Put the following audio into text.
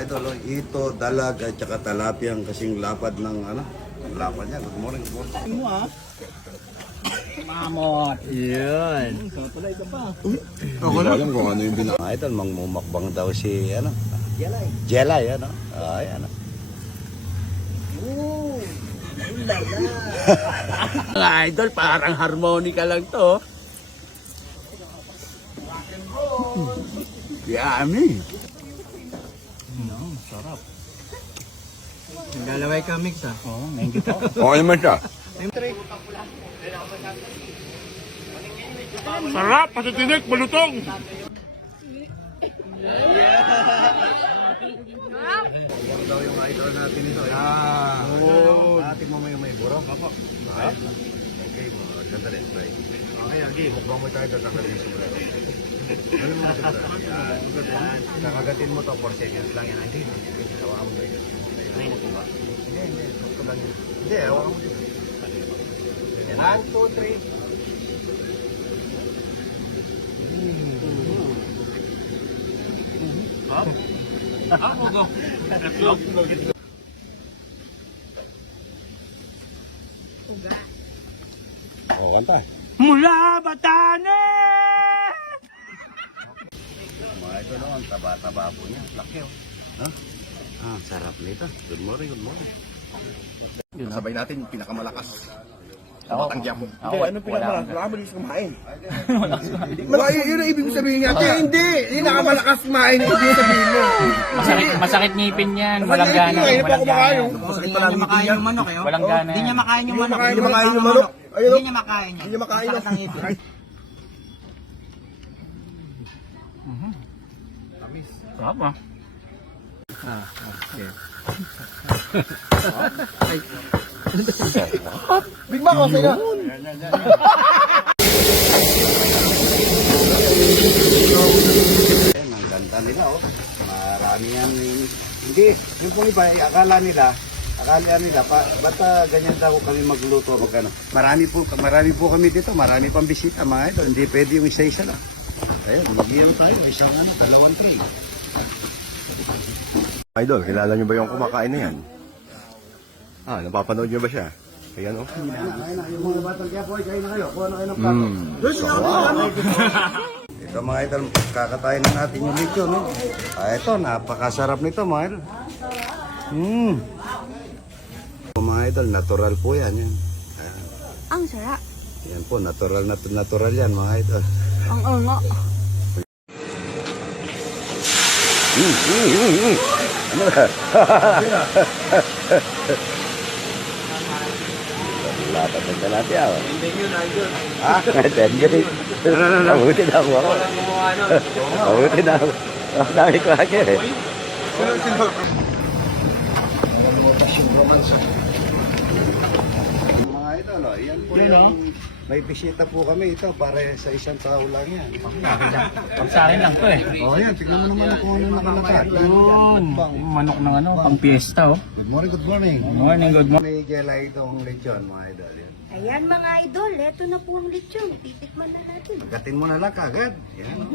idol, oh. Ito, dalag at saka talapyang kasing lapad ng ano, lapad niya. Good morning, good morning. Mo ah. Mamot. Yun. Tulay ka pa. Ako na alam kung ano yung binang. Idol, mangmumakbang daw si ano. Jelay, ano. Ay, ano. Mga idol, parang harmonica lang to. Yummy. Sarap. Naglalaway ka mix ah. Oo, thank you po. Okay naman siya. Sarap, patitinik, balutong. Huwag daw yung idol natin ito. Yan. Oh. Ating mo may buro. Opo. Okay, ganda rin. Okay, Agi, mukbang mo tayo tatanggalin yung sobra. Alam mo na ito. Kakagatin mo to 4 seconds lang yan. Hindi. Hawakan mo yun. Hindi. Ito lang yun. Hindi, hawakan mo yun. 1, 2, 3. Oh, kanta. Mula Batanes! Mga ito naman, taba-taba po niya. Laki oh. Huh? Ah, sarap nito. Good morning, good morning. Sabay natin yung pinakamalakas. Matanggihan mo. Hindi, ano pinakamalakas? Nakabilis kumain. Yun ang ibig sabihin niya. Hindi. Yung nakamalakas kumain. Ibig sabihin mo. Masakit ngipin yan. Walang gana. Walang gana. Masakit pala ang ngipin niya. Walang gana. Hindi niya makain yung manok. Hindi makain yung manok. Ayun. Hindi niya makain yan. Hindi niya makain. Sakit ang ngipin. Sarap ah. Big Mac, okay na. Ayan, ang ganda nila oh. Marami yan. Hindi, yung pong iba, akala nila, ba't ganyan daw kami magluto? Magkano? Marami po kami dito, marami pang bisita mga ito. Hindi pwede yung isa-isa lang. Ayun, mag-iyan tayo, isang ano, dalawang tray. Idol, kilala niyo ba yung kumakain na yan? Ah, napapanood niyo ba siya? Ayan o. Kain na, yung mga batang kaya po, kain na kayo. Kuha na kayo ng plato. Ito mga idol, kakatayin na natin yung lechon. No? Ah, ito, napakasarap nito mga idol. Mga idol, natural po yan. Yan. Ang sarap. Yan po, natural yan mga idol. Ang ungo. Ano ba? Lapad ng talapya. Tending yun, idol. Ha? Tending. Mabuti na ako. Mabuti na ako. Ang dami ko agad eh. Mga idol, yan po yung... May bisita po kami ito para sa isang tao lang yan. Pag sa akin lang to eh. Oh, yan. Tignan mo naman kung ano nakalakad. Yun. Manok ng ano, pang piyesta oh. Good morning, good morning. Good morning, good morning. May gelay itong lechon, mga idol. Yan. Ayan mga idol, eto na po ang lechon. Titikman na natin. Gatin mo na lang kagad. Yan.